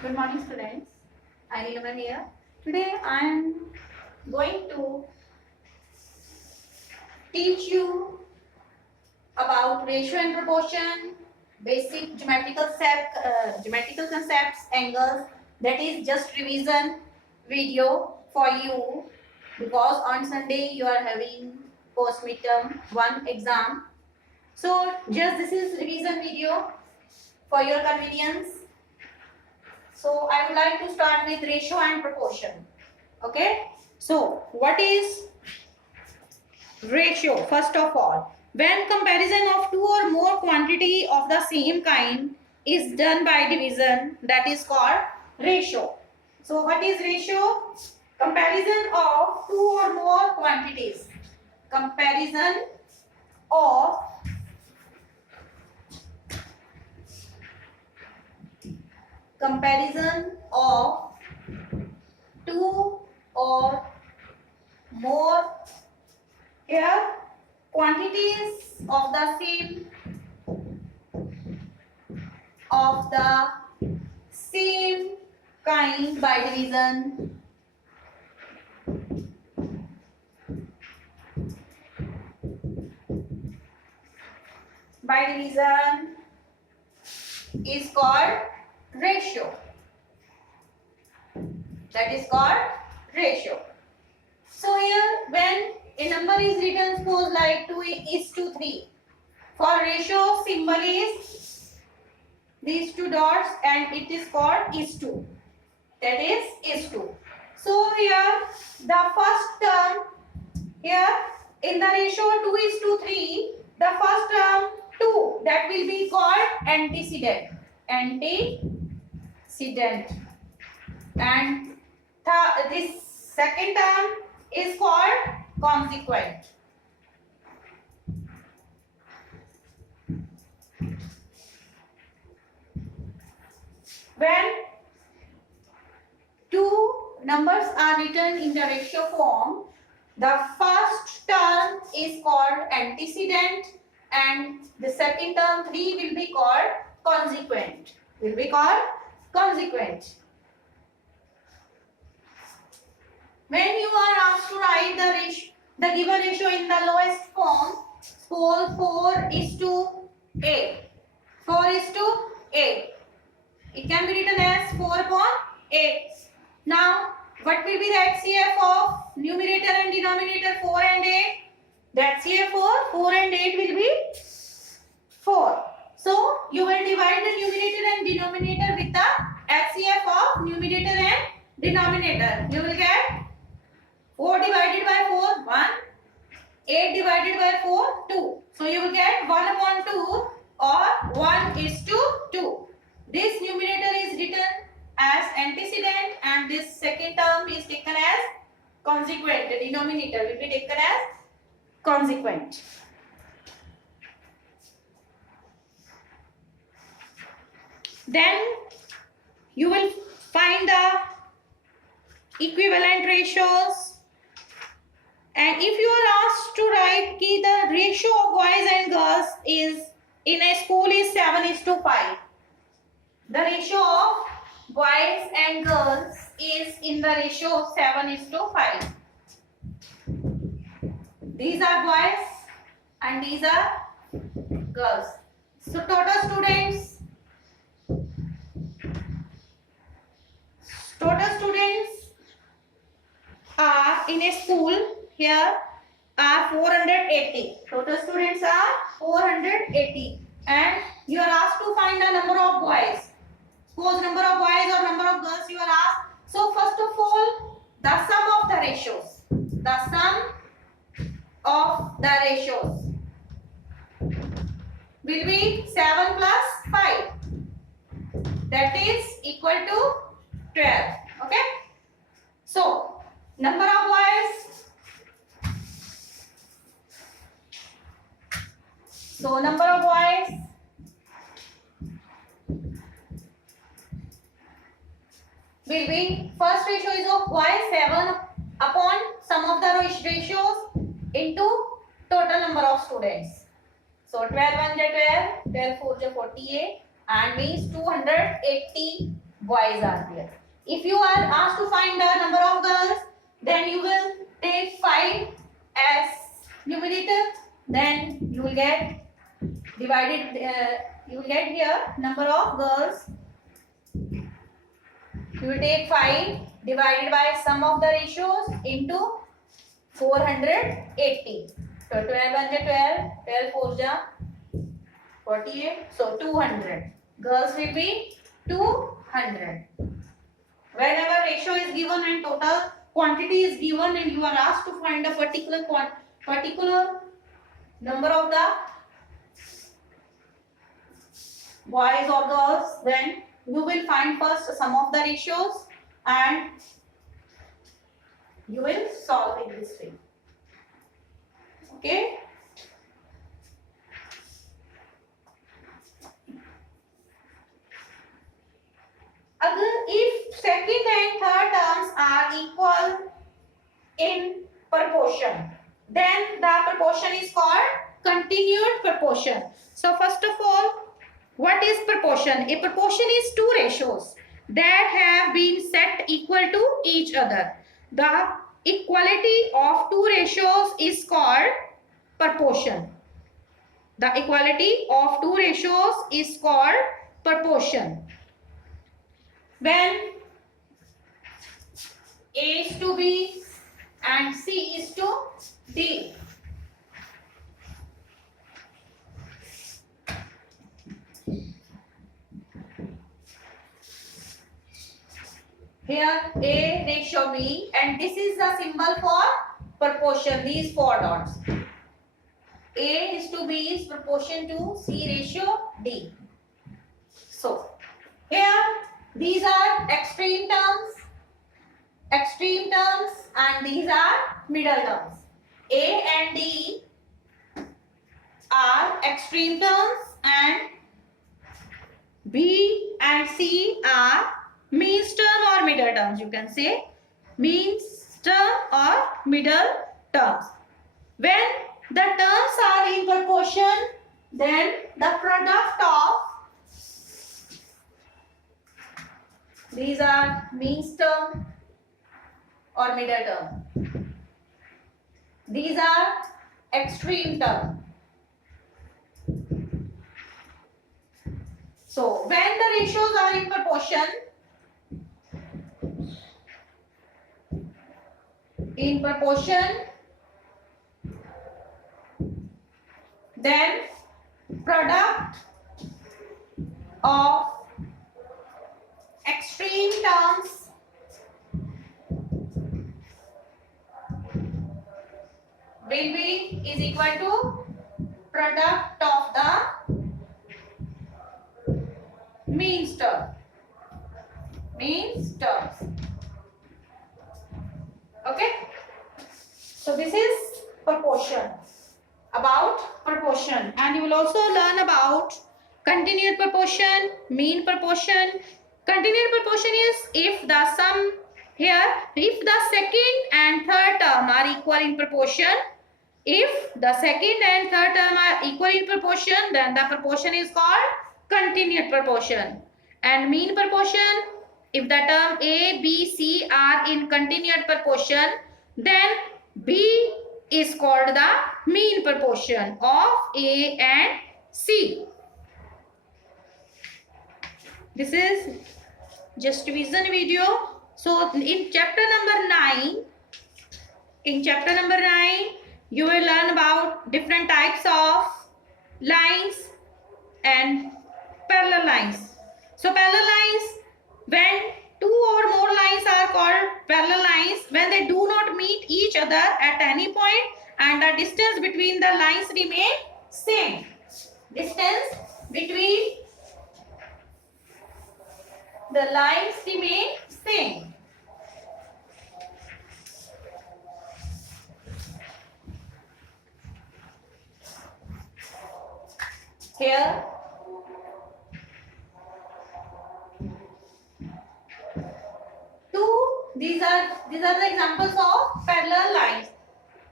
Good morning, students. I Nilima here. Today I am going to teach you about ratio and proportion, basic geometrical concepts, angles. That is just revision video for you because on Sunday you are having post midterm one exam. So just this is revision video for your convenience. So I would like to start with ratio and proportion. Okay. So what is ratio? First of all, when comparison of two or more quantity of the same kind is done by division, that is called ratio. So what is ratio? Comparison of two or more quantities. Comparison of two or more here quantities of the same kind by division. By division is called ratio. That is called ratio. So here when a number is written, suppose like 2:3. For ratio symbol is these two dots and it is called is2. That is is2. So here the first term here in the ratio 2:3, the first term 2, that will be called antecedent. Antecedent. And this second term is called consequent. When two numbers are written in the ratio form, the first term is called antecedent and the second term 3 will be called consequent. Will be called consequent. When you are asked to write the given ratio in the lowest form, suppose 4:8. 4:8. It can be written as 4/8. Now, what will be the HCF of numerator and denominator 4 and 8? The HCF for 4 and 8 will be 4. So, you will divide the numerator and denominator with the HCF of numerator and denominator. You will get 4 divided by 4, 1. 8 divided by 4, 2. So, you will get 1/2 or 1:2. This numerator is written as antecedent and this second term is taken as consequent. The denominator will be taken as consequent. Then you will find the equivalent ratios. And if you are asked to write ki the ratio of boys and girls is in a school is 7:5. The ratio of boys and girls is in the ratio of 7:5. These are boys and these are girls. So total students are in a school here are 480. Total students are 480 and you are asked to find the number of boys. Suppose number of boys or number of girls you are asked. So first of all, the sum of the ratios. The sum of the ratios will be 7 plus 5. That is equal to 12. Okay. So number of boys. So number of boys will be first ratio is of boys 7 upon sum of the ratios into total number of students. So 12 1 12, 12 4 48 and means 280 boys are there. If you are asked to find the number of girls, then you will take 5 as numerator, then you will get divided, you will get here number of girls. You will take 5 divided by sum of the ratios into 480. So 12 1 12, 12 4 48. So 200. Girls will be 200. Whenever ratio is given and total quantity is given and you are asked to find a particular number of the boys or girls, then you will find first sum of the ratios and you will solve in this way. Okay. If second and third terms are equal in proportion, then the proportion is called continued proportion. So first of all, what is proportion? A proportion is two ratios that have been set equal to each other. The equality of two ratios is called proportion. The equality of two ratios is called proportion. When A is to B and C is to D. Here A ratio B, and this is the symbol for proportion, these four dots. A is to B is proportion to C ratio D. So here these are extreme terms, and these are middle terms. A and D are extreme terms and B and C are means term or middle terms. You can say means term or middle terms. When the terms are in proportion, then the product of these are means term or middle term. These are extreme term. So when the ratios are in proportion, then product of extreme terms is equal to product of the means terms. Okay. So this is proportion. About proportion, and you will also learn about continued proportion, mean proportion. Continued proportion is if the sum here, if the second and third term are equal in proportion. If the second and third term are equal in proportion, then the proportion is called continued proportion. And mean proportion, if the term A, B, C are in continued proportion, then B is called the mean proportion of A and C. This is just revision video. So in chapter number 9, you will learn about different types of lines and parallel lines. So parallel lines, when two or more lines are called parallel lines when they do not meet each other at any point and the distance between the lines remain same. Distance between the lines remain same. Here these are the examples of parallel lines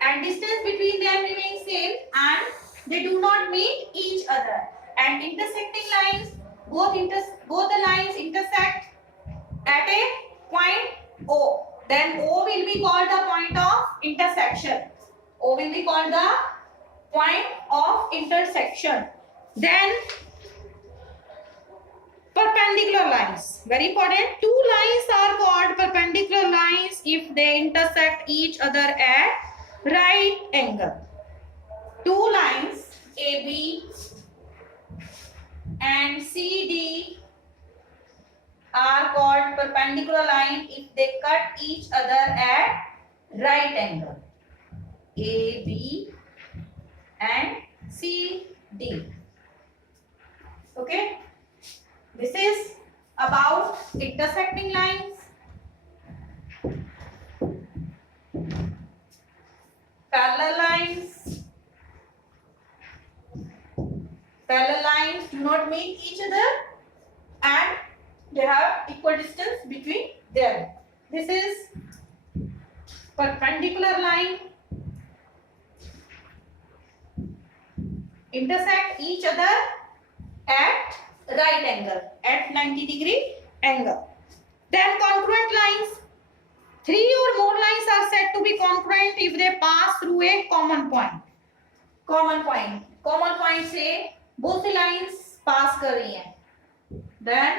and distance between them remains same and they do not meet each other, and intersecting lines, both the lines intersect at a point O. Then O will be called the point of intersection. O will be called the point of intersection. Then perpendicular lines. Very important. Two lines are called perpendicular lines if they intersect each other at right angle. Two lines AB and CD are called perpendicular line if they cut each other at right angle. AB and CD. Okay. This is about intersecting lines. Parallel lines. Parallel lines do not meet each other and they have equal distance between them. This is perpendicular line. Intersect each other at right angle, at 90-degree angle. Then congruent lines. Three or more lines are said to be congruent if they pass through a common point. Common point. Common point से both the lines pass कर रही हैं. Then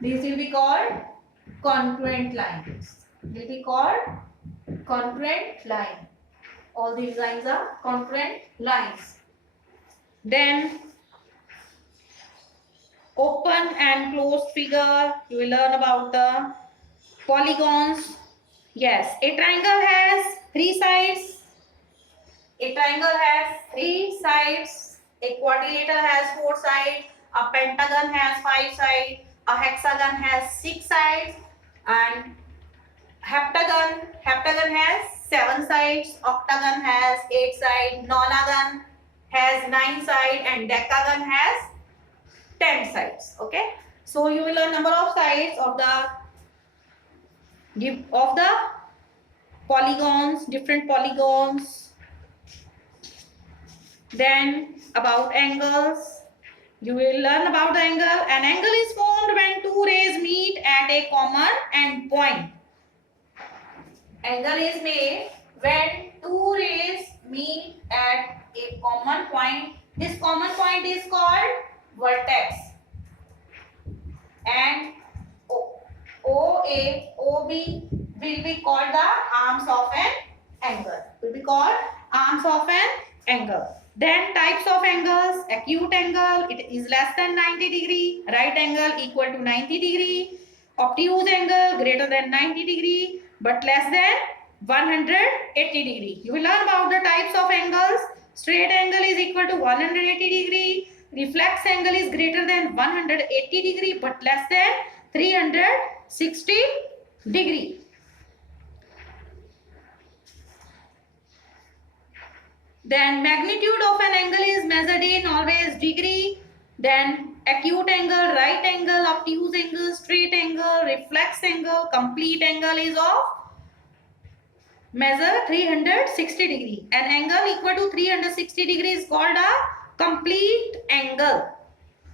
these will be called congruent lines. Will be called congruent line. All these lines are congruent lines. Then open and closed figure. You will learn about the polygons. Yes, a triangle has three sides. A triangle has three sides. A quadrilateral has four sides. A pentagon has five sides. A hexagon has six sides. And heptagon has seven sides. Octagon has eight sides. Nonagon has nine sides. And decagon has 10 sides. Okay. So you will learn number of sides of the polygons, different polygons. Then about angles. You will learn about the angle. An angle is formed when two rays meet at a common end point. Angle is made when two rays meet at a common point. This common point is called vertex. And OA, OB will be called the arms of an angle. Will be called arms of an angle. Then types of angles. Acute angle, it is less than 90 degree. Right angle equal to 90 degree. Obtuse angle greater than 90 degree but less than 180 degree. You will learn about the types of angles. Straight angle is equal to 180 degree. Reflex angle is greater than 180 degree but less than 360 degree. Then magnitude of an angle is measured in always degree. Then acute angle, right angle, obtuse angle, straight angle, reflex angle, complete angle is of measure 360 degree. An angle equal to 360 degree is called a complete angle.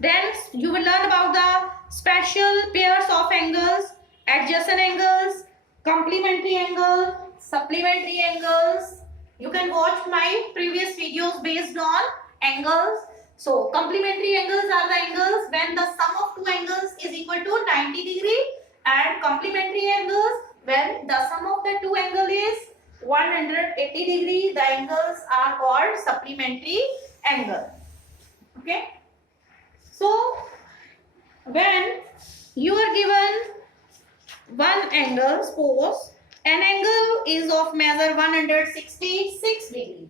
Then you will learn about the special pairs of angles, adjacent angles, complementary angle, supplementary angles. You can watch my previous videos based on angles. So complementary angles are the angles when the sum of two angles is equal to 90 degree, and complementary angles when the sum of the two angles is 180 degree. The angles are called supplementary angle. Okay. So when you are given one angle, suppose an angle is of measure 166 degree.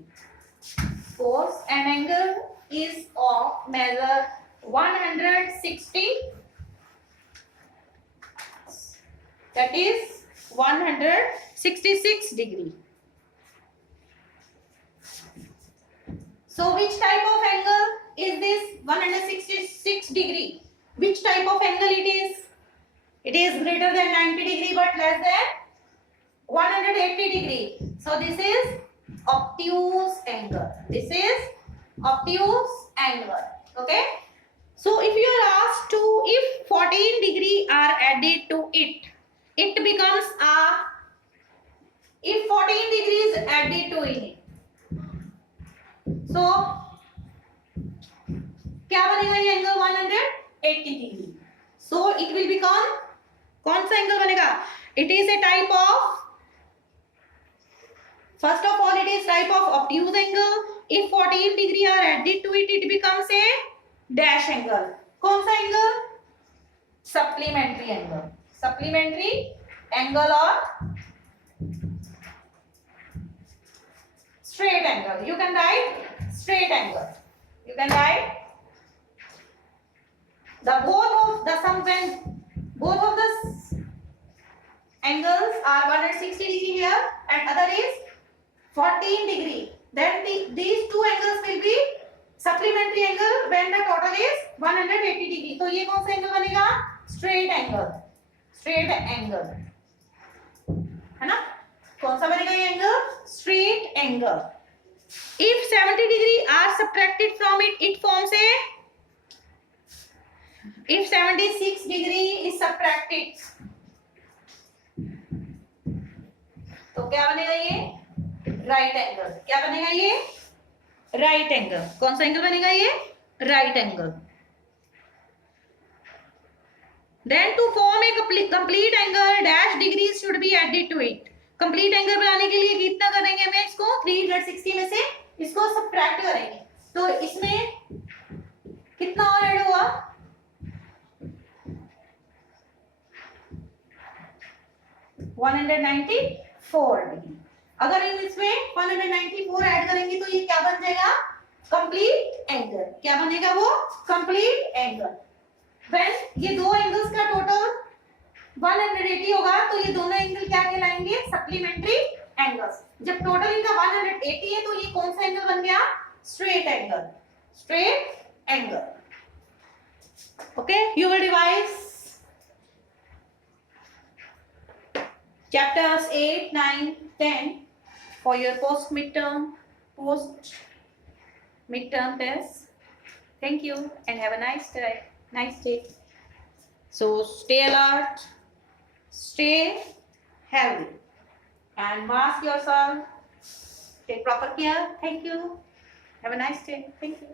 Suppose an angle is of measure 160, that is 166 degree. So which type of angle is this 166 degree? Which type of angle it is? It is greater than 90 degree but less than 180 degree. So this is obtuse angle. This is obtuse angle. Okay. So if you are asked to, if 14 degree are added to it, it becomes a, if 14 degrees added to it, so क्या बनेगा ये angle 180 degree. So it will become, कौन सा angle बनेगा? It is a type of, first of all it is type of obtuse angle. If 14 degree are added to it, it becomes a dash angle. कौन सा angle? Supplementary angle. Supplementary angle or straight angle. You can write straight angle. You can write the both of the sum when both of the angles are 160 degree here and other is 14 degree. Then these two angles will be supplementary angle when the total is 180 degree. तो ये कौन सा angle बनेगा? Straight angle. Straight angle. है ना? कौन सा बनेगा ये angle? Straight angle. If 70 degree are subtracted from it, it forms a, if 76 degree is subtracted, तो क्या बनेगा ये? Right angle. क्या बनेगा ये? Right angle. कौन सा एंगल बनेगा ये? Right angle. Then to form a complete angle, dash degrees should be added to it. Complete angle बनाने के लिए कितना करेंगे? मैं इसको 360 में से इसको सबट्रैक्ट करेंगे. तो इसमें कितना और ऐड हुआ? 194 डिग्री. अगर इसमें 194 ऐड करेंगे तो ये क्या बन जाएगा? Complete angle. क्या बनेगा वो? Complete angle. व्हेन ये दो एंगल्स का टोटल 180 होगा तो ये दोनों एंगल क्या कहलाएंगे? Supplementary angles. जब टोटल इनका 180 है तो ये कौन सा एंगल बन गया? Straight angle. Straight angle. Okay, you will revise chapters 8, 9, 10 for your post midterm test. Thank you and have a nice day. So stay alert, stay healthy and mask yourself. Take proper care. Thank you. Have a nice day. Thank you.